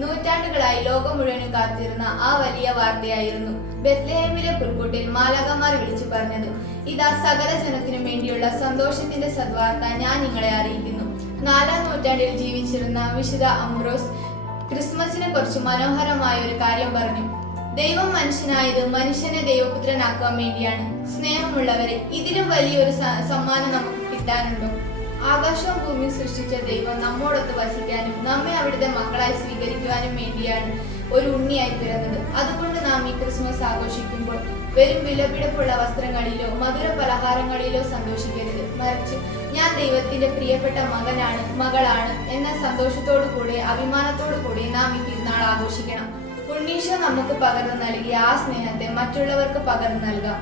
നൂറ്റാണ്ടുകളായി ലോകം മുഴുവനും കാത്തിരുന്ന ആ വലിയ വാർത്തയായിരുന്നു ബെത്ലഹേമിലെ പുൽക്കൂട്ടിൽ മാലാഖമാർ വിളിച്ചു പറഞ്ഞത്. ഇതാ സകല ജനത്തിനും വേണ്ടിയുള്ള സന്തോഷത്തിന്റെ സദ്വാർത്ത ഞാൻ നിങ്ങളെ അറിയിക്കുന്നു. 4-ാം നൂറ്റാണ്ടിൽ ജീവിച്ചിരുന്ന വിശുദ്ധ അംബ്രോസ് ക്രിസ്മസിനെ കുറിച്ച് മനോഹരമായ ഒരു കാര്യം പറഞ്ഞു. ദൈവം മനുഷ്യനായത് മനുഷ്യനെ ദൈവപുത്രനാക്കാൻ വേണ്ടിയാണ്. സ്നേഹമുള്ളവരെ, ഇതിലും വലിയൊരു സമ്മാനം നമുക്ക് കിട്ടാനുണ്ടോ? ആകാശവും ഭൂമിയും സൃഷ്ടിച്ച ദൈവം നമ്മോടൊത്ത് വസിക്കാനും നമ്മെ അവിടുത്തെ മക്കളായി സ്വീകരിക്കുവാനും വേണ്ടിയാണ് ഒരു ഉണ്ണിയായി പിറന്നത്. അതുകൊണ്ട് നാം ഈ ക്രിസ്മസ് ആഘോഷിക്കുമ്പോൾ വെറും വിലപിടിപ്പുള്ള വസ്ത്രങ്ങളിലോ മധുര പലഹാരങ്ങളിലോ സന്തോഷിക്കരുത്. മറിച്ച് ഞാൻ ദൈവത്തിന്റെ പ്രിയപ്പെട്ട മകനാണ്, മകളാണ് എന്ന സന്തോഷത്തോടു കൂടെ അഭിമാനത്തോടു കൂടി നാം ഈ തിരുനാൾ ആഘോഷിക്കണം. ഉണ്ണീശോ നമുക്ക് പകർന്നു നൽകിയ ആ സ്നേഹത്തെ മറ്റുള്ളവർക്ക് പകർന്നു നൽകാം.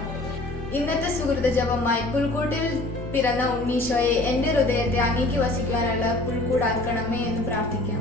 ഇന്നത്തെ സുഹൃത ജപമായി പുൽക്കൂട്ടിൽ പിറന്ന ഉണ്ണീശോയെ എൻ്റെ ഹൃദയത്തെ അങ്ങേക്ക് വസിക്കുവാനുള്ള പുൽക്കൂടാക്കണമേ എന്ന് പ്രാർത്ഥിക്കാം.